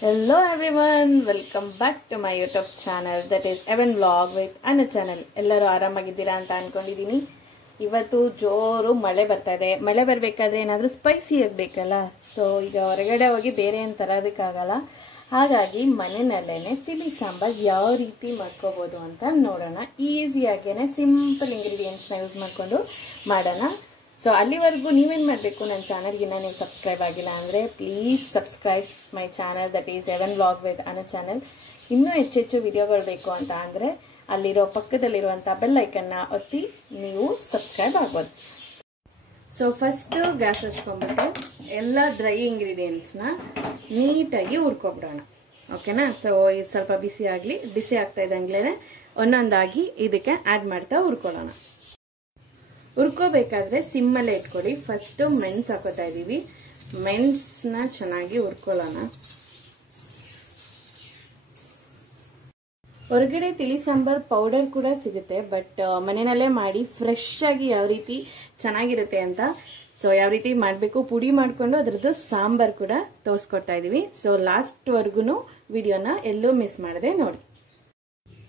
Hello everyone, welcome back to my YouTube channel that is Evan Vlog with Anna channel. ಎಲ್ಲರೂ ಆರಾಮಾಗಿದ್ದೀರಾ ಅಂತ ಅನ್ಕೊಂಡಿದ್ದೀನಿ. ಇವತ್ತು ಜೋರು ಮಳೆ ಬರ್ತಾ ಇದೆ. ಮಳೆ ಬರಬೇಕಾದ್ರೆ ಏನಾದರೂ ಸ್ಪೈಸಿ ಆಗಬೇಕಲ್ಲ. ಸೋ ಈಗ ಹೊರಗಡೆ ಹೋಗಿ ಬೇರೆ ಏನು ತರೋದಕ್ಕಾಗಲ್ಲ. ಹಾಗಾಗಿ ಮನೆಯಲ್ಲೇನೆ ತಿಳಿ ಸಾಂಬಾರ್ ಯಾವ ರೀತಿ ಮಾಡ್ಕೋಬಹುದು ಅಂತ ನೋಡೋಣ. ಈಸಿಯಾಗೇನೆ ಸಿಂಪಲ್ ಇಂಗ್ರೀಡಿಯೆಂಟ್ಸ್ ನ ಯೂಸ್ ಮಾಡ್ಕೊಂಡು ಮಾಡೋಣ. ಸೊ ಅಲ್ಲಿವರೆಗೂ ನೀವೇನು ಮಾಡಬೇಕು ನನ್ನ ಚಾನಲ್ಗೆ ನೀವು ಸಬ್ಸ್ಕ್ರೈಬ್ ಆಗಿಲ್ಲ ಅಂದರೆ please subscribe my channel that is ಎವನ್ vlog with ಅನ ಚಾನಲ್. ಇನ್ನೂ ಹೆಚ್ಚೆಚ್ಚು ವಿಡಿಯೋಗಳು ಬೇಕು ಅಂತ ಅಂದರೆ ಅಲ್ಲಿರೋ ಪಕ್ಕದಲ್ಲಿರುವಂಥ ಬೆಲ್ ಐಕನ್ನ ಒತ್ತಿ ನೀವು ಸಬ್ಸ್ಕ್ರೈಬ್ ಆಗ್ಬೋದು. ಸೊ ಫಸ್ಟ್ ಗ್ಯಾಸ್ ಹಚ್ಕೊಂಡ್ಬಿಟ್ಟು ಎಲ್ಲ ಡ್ರೈ ಇಂಗ್ರೀಡಿಯೆಂಟ್ಸ್ನ ನೀಟಾಗಿ ಹುರ್ಕೊಬಿಡೋಣ. ಓಕೆನಾ? ಸೊ ಇದು ಸ್ವಲ್ಪ ಬಿಸಿ ಆಗ್ತಾ ಇದ್ದಂಗ್ಲೇ ಒಂದೊಂದಾಗಿ ಇದಕ್ಕೆ ಆ್ಯಡ್ ಮಾಡ್ತಾ ಹುರ್ಕೊಳ್ಳೋಣ. ಹುರ್ಕೋಬೇಕಾದ್ರೆ ಸಿಮ್ಮಲ್ಲೇ ಇಟ್ಕೊಳ್ಳಿ. ಫಸ್ಟ್ ಮೆಣಸು ಹಾಕೋತಾ ಇದೀವಿ. ಮೆಣಸನ್ನ ಚೆನ್ನಾಗಿ ಹುರ್ಕೊಳ್ಳೋಣ. ಹೊರಗಡೆ ತಿಳಿ ಸಾಂಬಾರ್ ಪೌಡರ್ ಕೂಡ ಸಿಗುತ್ತೆ, ಬಟ್ ಮನೆಯಲ್ಲೇ ಮಾಡಿ ಫ್ರೆಶ್ ಆಗಿ ಯಾವ ರೀತಿ ಚೆನ್ನಾಗಿರುತ್ತೆ ಅಂತ ಸೊ ಯಾವ ರೀತಿ ಮಾಡಬೇಕು ಪುಡಿ ಮಾಡ್ಕೊಂಡು ಅದರದ್ದು ಸಾಂಬಾರ್ ಕೂಡ ತೋರಿಸ್ಕೊಡ್ತಾ ಇದೀವಿ. ಸೊ ಲಾಸ್ಟ್ ವರ್ಗು ವಿಡಿಯೋನ ಎಲ್ಲೂ ಮಿಸ್ ಮಾಡದೆ ನೋಡಿ.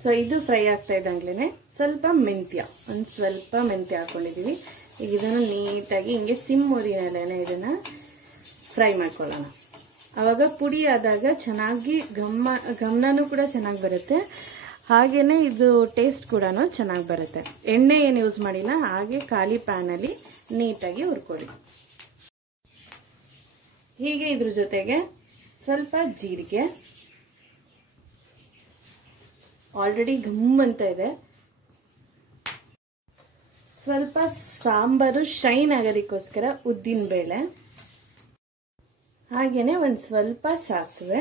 ಸೊ ಇದು ಫ್ರೈ ಆಗ್ತಾ ಇದ್ದಂಗ್ಲೇನೆ ಸ್ವಲ್ಪ ಮೆಂತ್ಯ ಹಾಕೊಂಡಿದೀವಿ. ಈಗ ಇದನ್ನು ನೀಟಾಗಿ ಹಿಂಗೆ ಸಿಮ್ ಊರಿನಲ್ಲೇನೆ ಇದನ್ನ ಫ್ರೈ ಮಾಡ್ಕೊಳ್ಳೋಣ. ಅವಾಗ ಪುಡಿ ಆದಾಗ ಚೆನ್ನಾಗಿ ಗಮನನೂ ಕೂಡ ಚೆನ್ನಾಗಿ ಬರುತ್ತೆ, ಹಾಗೇನೆ ಇದು ಟೇಸ್ಟ್ ಕೂಡ ಚೆನ್ನಾಗಿ ಬರುತ್ತೆ. ಎಣ್ಣೆ ಏನು ಯೂಸ್ ಮಾಡಿಲ್ಲ, ಹಾಗೆ ಖಾಲಿ ಪ್ಯಾನಲ್ಲಿ ನೀಟಾಗಿ ಹುರ್ಕೊಳ್ಳಿ. ಹೀಗೆ ಇದ್ರ ಜೊತೆಗೆ ಸ್ವಲ್ಪ ಜೀರಿಗೆ, ಆಲ್ರೆಡಿ ಗಮ್ ಅಂತ ಇದೆ, ಸ್ವಲ್ಪ ಸಾಂಬಾರು ಶೈನ್ ಆಗೋದಕ್ಕೋಸ್ಕರ ಉದ್ದಿನ ಬೇಳೆ, ಹಾಗೇನೆ ಒಂದು ಸ್ವಲ್ಪ ಸಾಸಿವೆ,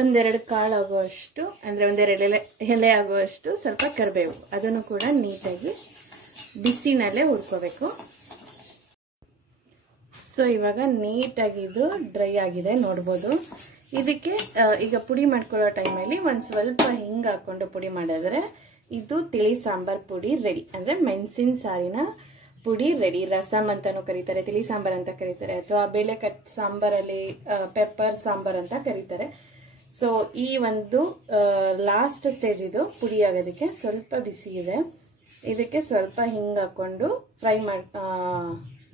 ಒಂದೆರಡು ಕಾಳು ಆಗುವಷ್ಟು ಅಂದ್ರೆ ಒಂದೆರಡು ಎಲೆ ಆಗುವಷ್ಟು ಸ್ವಲ್ಪ ಕರಿಬೇವು, ಅದನ್ನು ಕೂಡ ನೀಟಾಗಿ ಬಿಸಿನಲ್ಲೇ ಹುರ್ಕೋಬೇಕು. ಸೊ ಇವಾಗ ನೀಟಾಗಿ ಇದು ಡ್ರೈ ಆಗಿದೆ ನೋಡ್ಬೋದು. ಇದಕ್ಕೆ ಈಗ ಪುಡಿ ಮಾಡ್ಕೊಳ್ಳೋ ಟೈಮಲ್ಲಿ ಒಂದು ಸ್ವಲ್ಪ ಹಿಂಗೆ ಹಾಕೊಂಡು ಪುಡಿ ಮಾಡಿದ್ರೆ ಇದು ತಿಳಿ ಸಾಂಬಾರ್ ಪುಡಿ ರೆಡಿ. ಅಂದ್ರೆ ಮೆಣಸಿನ ಸಾರಿನ ಪುಡಿ ರೆಡಿ. ರಸಮ್ ಅಂತಾನು ಕರೀತಾರೆ, ತಿಳಿ ಸಾಂಬಾರ್ ಅಂತ ಕರೀತಾರೆ, ಅಥವಾ ಬೇಳೆ ಕಟ್ ಸಾಂಬಾರಲ್ಲಿ ಪೆಪ್ಪರ್ ಸಾಂಬಾರ್ ಅಂತ ಕರೀತಾರೆ. ಸೊ ಈ ಒಂದು ಲಾಸ್ಟ್ ಸ್ಟೇಜ್ ಇದು ಪುಡಿ ಆಗೋದಕ್ಕೆ ಸ್ವಲ್ಪ ಬಿಸಿ ಇದೆ. ಇದಕ್ಕೆ ಸ್ವಲ್ಪ ಹಿಂಗೆ ಹಾಕೊಂಡು ಫ್ರೈ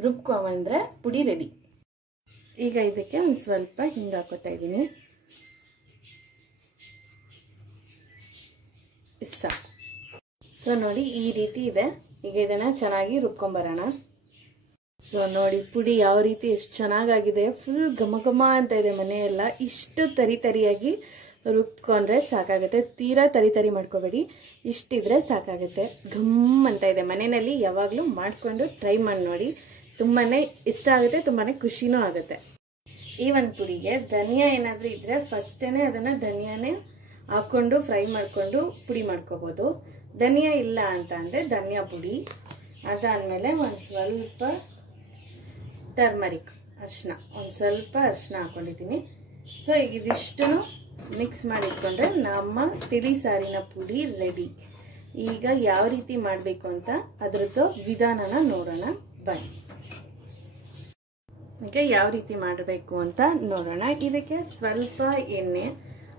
ರುಬ್ಕೊಂಡ್ರೆ ಪುಡಿ ರೆಡಿ. ಈಗ ಇದಕ್ಕೆ ಒಂದು ಸ್ವಲ್ಪ ಹಿಂಗೆ ಹಾಕೋತಾ ಇದ್ದೀನಿ. ಸಾಕು. ಸೊ ನೋಡಿ ಈ ರೀತಿ ಇದೆ. ಈಗ ಇದನ್ನ ಚೆನ್ನಾಗಿ ರುಬ್ಕೊಂಬರೋಣ. ಸೊ ನೋಡಿ ಪುಡಿ ಯಾವ ರೀತಿ ಎಷ್ಟು ಚೆನ್ನಾಗಾಗಿದೆ, ಫುಲ್ ಘಮ ಘಮ ಅಂತ ಇದೆ ಮನೆಯೆಲ್ಲ. ಇಷ್ಟು ತರಿಯಾಗಿ ರುಬ್ಕೊಂಡ್ರೆ ಸಾಕಾಗುತ್ತೆ, ತೀರಾ ತರಿ ಮಾಡ್ಕೋಬೇಡಿ, ಇಷ್ಟಿದ್ರೆ ಸಾಕಾಗುತ್ತೆ. ಘಮ್ ಅಂತ ಇದೆ. ಮನೆಯಲ್ಲಿ ಯಾವಾಗಲೂ ಮಾಡ್ಕೊಂಡು ಟ್ರೈ ಮಾಡಿ ನೋಡಿ, ತುಂಬಾನೇ ಇಷ್ಟ ಆಗುತ್ತೆ, ತುಂಬಾನೇ ಖುಷಿನೂ ಆಗುತ್ತೆ. ಈ ಒಂದು ಪುಡಿಗೆ ಧನಿಯಾ ಏನಾದ್ರೂ ಇದ್ರೆ ಫಸ್ಟೇನೆ ಅದನ್ನ ಧನಿಯಾನೇ ಹಾಕೊಂಡು ಫ್ರೈ ಮಾಡ್ಕೊಂಡು ಪುಡಿ ಮಾಡ್ಕೋಬಹುದು. ಧನಿಯಾ ಇಲ್ಲ ಅಂತ ಅಂದ್ರೆ ಧನಿಯಾ ಪುಡಿ, ಅದಾದ್ಮೇಲೆ ಒಂದು ಸ್ವಲ್ಪ ಟರ್ಮರಿಕ್ ಒಂದು ಸ್ವಲ್ಪ ಅರಿಶಿನ ಹಾಕೊಂಡಿದ್ದೀನಿ. ಸೊ ಈಗ ಇದಿಷ್ಟು ಮಿಕ್ಸ್ ಮಾಡಿ ಇಟ್ಕೊಂಡ್ರೆ ನಮ್ಮ ತಿಳಿ ಸಾರಿನ ಪುಡಿ ರೆಡಿ. ಈಗ ಯಾವ ರೀತಿ ಮಾಡಬೇಕು ಅಂತ ಅದರದ್ದು ವಿಧಾನನ ನೋಡೋಣ ಬನ್ನಿ. ಈಗ ಯಾವ ರೀತಿ ಮಾಡಬೇಕು ಅಂತ ನೋಡೋಣ. ಇದಕ್ಕೆ ಸ್ವಲ್ಪ ಎಣ್ಣೆ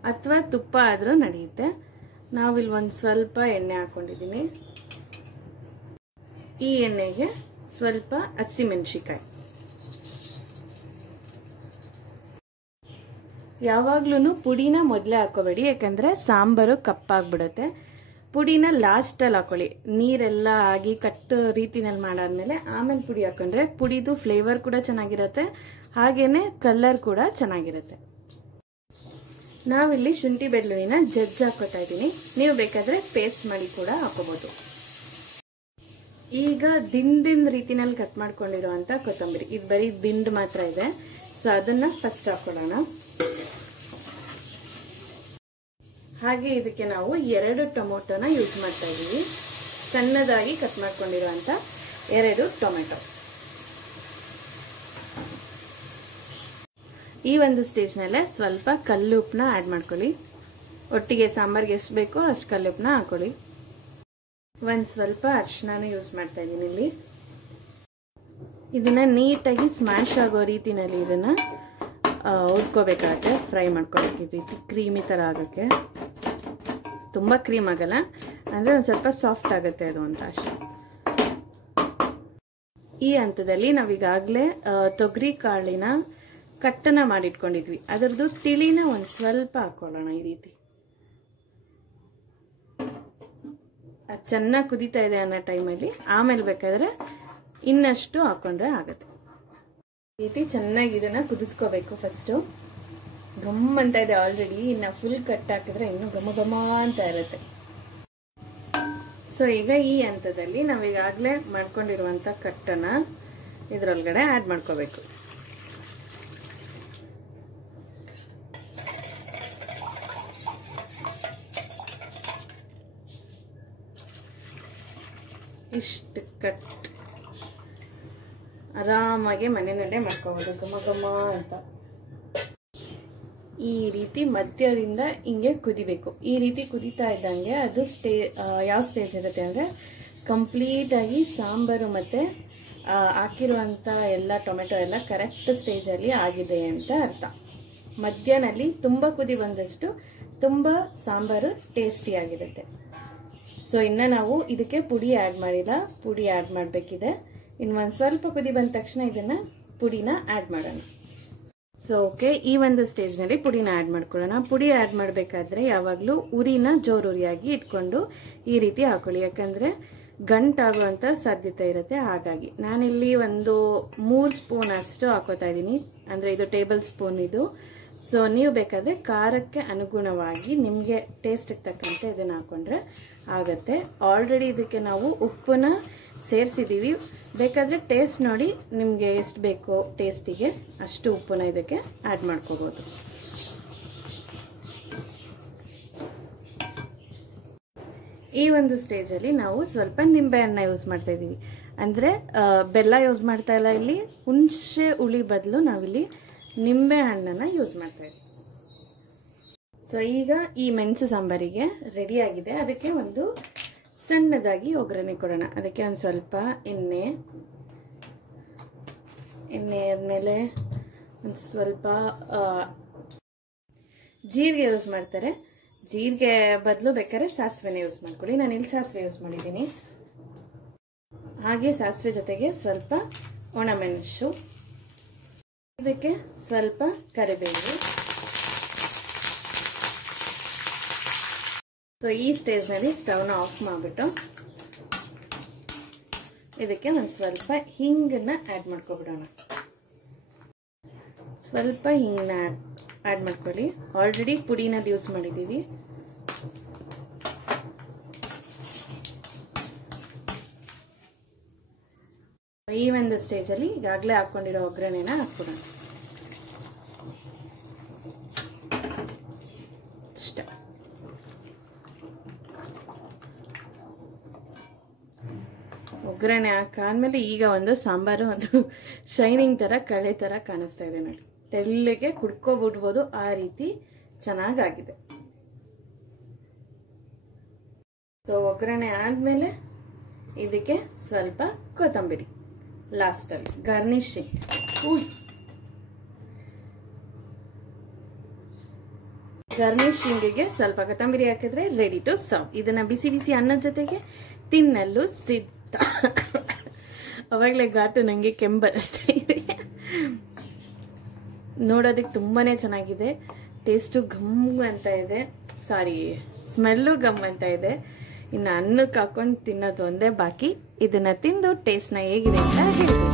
ಅಥವಾ ತುಪ್ಪ ಆದ್ರೂ ನಡೆಯುತ್ತೆ. ನಾವಿಲ್ಲಿ ಒಂದು ಸ್ವಲ್ಪ ಎಣ್ಣೆ ಹಾಕೊಂಡಿದ್ದೀನಿ. ಈ ಎಣ್ಣೆಗೆ ಸ್ವಲ್ಪ ಹಸಿಮೆಣಸಿಕಾಯಿ. ಯಾವಾಗ್ಲೂ ಪುಡಿನ ಮೊದಲೇ ಹಾಕೋಬೇಡಿ, ಯಾಕಂದ್ರೆ ಸಾಂಬಾರು ಕಪ್ಪಾಗ್ಬಿಡುತ್ತೆ. ಪುಡಿನ ಲಾಸ್ಟಲ್ಲಿ ಹಾಕೊಳ್ಳಿ. ನೀರೆಲ್ಲ ಆಗಿ ಕಟ್ಟು ರೀತಿನಲ್ಲಿ ಮಾಡಾದ್ಮೇಲೆ ಆಮೇಲೆ ಪುಡಿ ಹಾಕೊಂಡ್ರೆ ಪುಡಿದು ಫ್ಲೇವರ್ ಕೂಡ ಚೆನ್ನಾಗಿರುತ್ತೆ, ಹಾಗೇನೆ ಕಲರ್ ಕೂಡ ಚೆನ್ನಾಗಿರುತ್ತೆ. ನಾವಿಲ್ಲಿ ಶುಂಠಿ ಬೆಳ್ಳುಳ್ಳಿನ ಜಜ್ಜಿ ಹಾಕೋತಾ ಇದ್ದೀನಿ. ನೀವು ಬೇಕಾದ್ರೆ ಪೇಸ್ಟ್ ಮಾಡಿ ಕೂಡ ಹಾಕೋಬಹುದು. ಈಗ ದಿಂಡಿನ ರೀತಿನಲ್ಲಿ ಕಟ್ ಮಾಡ್ಕೊಂಡಿರುವಂತ ಕೊತ್ತಂಬರಿ, ಇದು ಬರೀ ದಿಂಡು ಮಾತ್ರ ಇದೆ. ಸೊ ಅದನ್ನ ಫಸ್ಟ್ ಹಾಕೊಳ್ಳೋಣ. ಹಾಗೆ ಇದಕ್ಕೆ ನಾವು 2 ಟೊಮೊಟೊನ ಯೂಸ್ ಮಾಡ್ತಾ ಇದ್ದೀವಿ. ಸಣ್ಣದಾಗಿ ಕಟ್ ಮಾಡ್ಕೊಂಡಿರುವಂತ 2 ಟೊಮೆಟೊ. ಈ ಒಂದು ಸ್ಟೇಜ್ನಲ್ಲೇ ಸ್ವಲ್ಪ ಕಲ್ಲುಪ್ಪನ್ನ ಆಡ್ ಮಾಡ್ಕೊಳ್ಳಿ. ಒಟ್ಟಿಗೆ ಸಾಂಬಾರ್ಗೆ ಎಷ್ಟು ಬೇಕೋ ಅಷ್ಟು ಕಲ್ಲುಪ್ಪನ್ನ ಹಾಕೊಳ್ಳಿ. ಒಂದು ಸ್ವಲ್ಪ ಅರಿಶಿನ ಯೂಸ್ ಮಾಡ್ತಾ ಇದ್ದೀನಿ ಇಲ್ಲಿ. ಇದನ್ನ ನೀಟಾಗಿ ಸ್ಮ್ಯಾಶ್ ಆಗೋ ರೀತಿನಲ್ಲಿ ಇದನ್ನ ಉದ್ಕೋಬೇಕಾಗತ್ತೆ, ಫ್ರೈ ಮಾಡ್ಕೊಳಕ್ಕೆ ಈ ರೀತಿ ಕ್ರೀಮಿ ಥರ ಆಗೋಕ್ಕೆ. ತುಂಬ ಕ್ರೀಮ್ ಆಗಲ್ಲ, ಅಂದರೆ ಒಂದು ಸ್ವಲ್ಪ ಸಾಫ್ಟ್ ಆಗುತ್ತೆ ಅದು ಅಂತ ಅಷ್ಟೇ. ಈ ಹಂತದಲ್ಲಿ ನಾವೀಗಾಗಲೇ ತೊಗರಿ ಕಾಳಿನ ಕಟ್ಟನ ಮಾಡಿಟ್ಕೊಂಡಿದ್ವಿ, ಅದರದ್ದು ತಿಳಿನ ಒಂದು ಸ್ವಲ್ಪ ಹಾಕೊಳ್ಳೋಣ ಈ ರೀತಿ. ಅದು ಚೆನ್ನಾಗಿ ಕುದೀತಾ ಇದೆ ಅನ್ನೋ ಟೈಮಲ್ಲಿ ಆಮೇಲೆ ಬೇಕಾದರೆ ಇನ್ನಷ್ಟು ಹಾಕೊಂಡ್ರೆ ಆಗುತ್ತೆ. ಈ ರೀತಿ ಚೆನ್ನಾಗಿ ಇದನ್ನ ಕುದಿಸ್ಕೋಬೇಕು. ಫಸ್ಟು ಘಮ್ ಅಂತ ಇದೆ ಆಲ್ರೆಡಿ, ಇನ್ನು ಫುಲ್ ಕಟ್ ಹಾಕಿದ್ರೆ ಇನ್ನೂ ಘಮ ಘಮ ಅಂತ ಇರುತ್ತೆ. ಸೊ ಈಗ ಈ ಹಂತದಲ್ಲಿ ನಾವೀಗಾಗಲೇ ಮಾಡ್ಕೊಂಡಿರುವಂಥ ಕಟ್ಟನ ಇದರೊಳಗಡೆ ಆ್ಯಡ್ ಮಾಡ್ಕೋಬೇಕು. ಇಷ್ಟು ಕಟ್ ಆರಾಮಾಗಿ ಮನೆಯಲ್ಲೇ ಮಾಡ್ಕೋಬೋದು ಘಮ ಘಮ ಅಂತ. ಈ ರೀತಿ ಮಧ್ಯದಿಂದ ಹಿಂಗೆ ಕುದಿಬೇಕು. ಈ ರೀತಿ ಕುದೀತಾ ಇದ್ದಂಗೆ ಅದು ಯಾವ ಸ್ಟೇಜ್ ಇರುತ್ತೆ ಅಂದರೆ ಕಂಪ್ಲೀಟಾಗಿ ಸಾಂಬಾರು ಮತ್ತು ಹಾಕಿರುವಂಥ ಎಲ್ಲ ಟೊಮೆಟೊ ಎಲ್ಲ ಕರೆಕ್ಟ್ ಸ್ಟೇಜಲ್ಲಿ ಆಗಿದೆ ಅಂತ ಅರ್ಥ. ಮಧ್ಯದಲ್ಲಿ ತುಂಬ ಕುದಿ ಬಂದಷ್ಟು ತುಂಬ ಸಾಂಬಾರು ಟೇಸ್ಟಿಯಾಗಿರುತ್ತೆ. ಸೊ ಇನ್ನು ನಾವು ಇದಕ್ಕೆ ಪುಡಿ ಆ್ಯಡ್ ಮಾಡಿಲ್ಲ, ಪುಡಿ ಆ್ಯಡ್ ಮಾಡಬೇಕಿದೆ. ಇನ್ನು ಒಂದು ಸ್ವಲ್ಪ ಕುದಿ ಬಂದ ತಕ್ಷಣ ಇದನ್ನು ಪುಡಿನ ಆ್ಯಡ್ ಮಾಡೋಣ. ಸೊ ಓಕೆ, ಈ ಒಂದು ಸ್ಟೇಜ್ನಲ್ಲಿ ಪುಡಿನ ಆ್ಯಡ್ ಮಾಡ್ಕೊಳ್ಳೋಣ. ಪುಡಿ ಆ್ಯಡ್ ಮಾಡಬೇಕಾದ್ರೆ ಯಾವಾಗಲೂ ಉರಿನ ಜೋರುರಿಯಾಗಿ ಇಟ್ಕೊಂಡು ಈ ರೀತಿ ಹಾಕೊಳ್ಳಿ, ಯಾಕಂದರೆ ಗಂಟಾಗುವಂಥ ಸಾಧ್ಯತೆ ಇರುತ್ತೆ. ಹಾಗಾಗಿ ನಾನಿಲ್ಲಿ ಒಂದು 3 ಸ್ಪೂನ್ ಅಷ್ಟು ಹಾಕೋತಾ ಇದ್ದೀನಿ, ಅಂದರೆ ಇದು ಟೇಬಲ್ ಸ್ಪೂನ್ ಇದು. ಸೊ ನೀವು ಬೇಕಾದರೆ ಖಾರಕ್ಕೆ ಅನುಗುಣವಾಗಿ ನಿಮಗೆ ಟೇಸ್ಟಿಗೆ ತಕ್ಕಂತೆ ಇದನ್ನು ಹಾಕೊಂಡ್ರೆ ಆಗುತ್ತೆ. ಆಲ್ರೆಡಿ ಇದಕ್ಕೆ ನಾವು ಉಪ್ಪನ್ನ ಸೇರಿಸಿದ್ದೀವಿ, ಬೇಕಾದರೆ ಟೇಸ್ಟ್ ನೋಡಿ ನಿಮಗೆ ಎಷ್ಟು ಬೇಕೋ ಟೇಸ್ಟಿಗೆ ಅಷ್ಟು ಉಪ್ಪನ್ನ ಇದಕ್ಕೆ ಆ್ಯಡ್ ಮಾಡ್ಕೋಬೋದು. ಈ ಒಂದು ಸ್ಟೇಜಲ್ಲಿ ನಾವು ಸ್ವಲ್ಪ ನಿಂಬೆಹಣ್ಣ ಯೂಸ್ ಮಾಡ್ತಾ ಇದ್ದೀವಿ, ಅಂದರೆ ಬೆಲ್ಲ ಯೂಸ್ ಮಾಡ್ತಾ ಇಲ್ಲ ಇಲ್ಲಿ. ಹುಣಸೆ ಹುಳಿ ಬದಲು ನಾವಿಲ್ಲಿ ನಿಂಬೆ ಹಣ್ಣನ್ನು ಯೂಸ್ ಮಾಡ್ತಾ ಇದ್ದೀವಿ. ಸೊ ಈಗ ಈ ಮೆಣಸು ಸಾಂಬಾರಿಗೆ ರೆಡಿಯಾಗಿದೆ. ಅದಕ್ಕೆ ಒಂದು ಸಣ್ಣದಾಗಿ ಒಗ್ಗರಣೆ ಕೊಡೋಣ. ಅದಕ್ಕೆ ಒಂದು ಸ್ವಲ್ಪ ಎಣ್ಣೆ ಆದಮೇಲೆ ಒಂದು ಸ್ವಲ್ಪ ಜೀರಿಗೆ ಯೂಸ್ ಮಾಡ್ತಾರೆ. ಜೀರಿಗೆ ಬದಲು ಬೇಕಾದ್ರೆ ಸಾಸಿವೆನ ಯೂಸ್ ಮಾಡ್ಕೊಳ್ಳಿ. ನಾನು ಇಲ್ಲಿ ಸಾಸಿವೆ ಯೂಸ್ ಮಾಡಿದ್ದೀನಿ. ಹಾಗೆ ಸಾಸಿವೆ ಜೊತೆಗೆ ಸ್ವಲ್ಪ ಒಣಮೆಣಸು, ಇದಕ್ಕೆ ಸ್ವಲ್ಪ ಕರಿಬೇವು. ಸೊ ಈ ಸ್ಟೇಜ್ನಲ್ಲಿ ಸ್ಟವ್ನ ಆಫ್ ಮಾಡಿಬಿಟ್ಟು ಇದಕ್ಕೆ ಒಂದು ಸ್ವಲ್ಪ ಹಿಂಗನ್ನ ಆ್ಯಡ್ ಮಾಡ್ಕೊಬಿಡೋಣ. ಸ್ವಲ್ಪ ಹಿಂಗನ್ನ ಆ್ಯಡ್ ಮಾಡ್ಕೊಳ್ಳಿ. ಆಲ್ರೆಡಿ ಪುಡಿನಲ್ಲಿ ಯೂಸ್ ಮಾಡಿದ್ದೀವಿ. ಈ ಒಂದು ಸ್ಟೇಜಲ್ಲಿ ಈಗಾಗಲೇ ಹಾಕೊಂಡಿರೋ ಒಗ್ಗರಣೆನ ಹಾಕ್ಬಿಡೋಣ. ಒಗ್ಗರಣೆ ಹಾಕಾದ್ಮೇಲೆ ಈಗ ಒಂದು ಸಾಂಬಾರು ಒಂದು ಶೈನಿಂಗ್ ಥರ ಕಳೆ ಥರ ಕಾಣಿಸ್ತಾ ಇದೆ ನೋಡಿ. ತೆಳ್ಳಗೆ ಕುಡ್ಕೊಬಿಡ್ಬೋದು, ಆ ರೀತಿ ಚೆನ್ನಾಗಾಗಿದೆ. ಸೊ ಒಗ್ಗರಣೆ ಆದಮೇಲೆ ಇದಕ್ಕೆ ಸ್ವಲ್ಪ ಕೊತ್ತಂಬರಿ ಲಾಸ್ಟಲ್ಲಿ ಗಾರ್ನಿಶಿಂಗ್. ಗಾರ್ನಿಶಿಂಗಿಗೆ ಸ್ವಲ್ಪ ಕೊತ್ತಂಬರಿ ಹಾಕಿದ್ರೆ ರೆಡಿ ಟು ಸರ್ವ್. ಇದನ್ನ ಬಿಸಿ ಬಿಸಿ ಅನ್ನದ ಜೊತೆಗೆ ತಿನ್ನಲು ಸಿದ್ಧ. ಅವಾಗಲೇ ಘಾಟು ನನಗೆ ಕೆಮ್ಮು ಬರಿಸ್ತಾ ಇದೆ. ನೋಡೋದಕ್ಕೆ ತುಂಬಾನೇ ಚೆನ್ನಾಗಿದೆ, ಟೇಸ್ಟು ಗಮ್ ಅಂತ ಇದೆ, ಸಾರಿ ಸ್ಮೆಲ್ಲು ಗಮ್ ಅಂತ ಇದೆ. ಇನ್ನು ಅನ್ನಕ್ಕೆ ಹಾಕೊಂಡು ತಿನ್ನೋದು ಒಂದೇ ಬಾಕಿ. ಇದನ್ನ ತಿಂದು ಟೇಸ್ಟ್ನ ಹೇಗಿದೆ ಅಂತ ಹೇಳ್ತೀನಿ.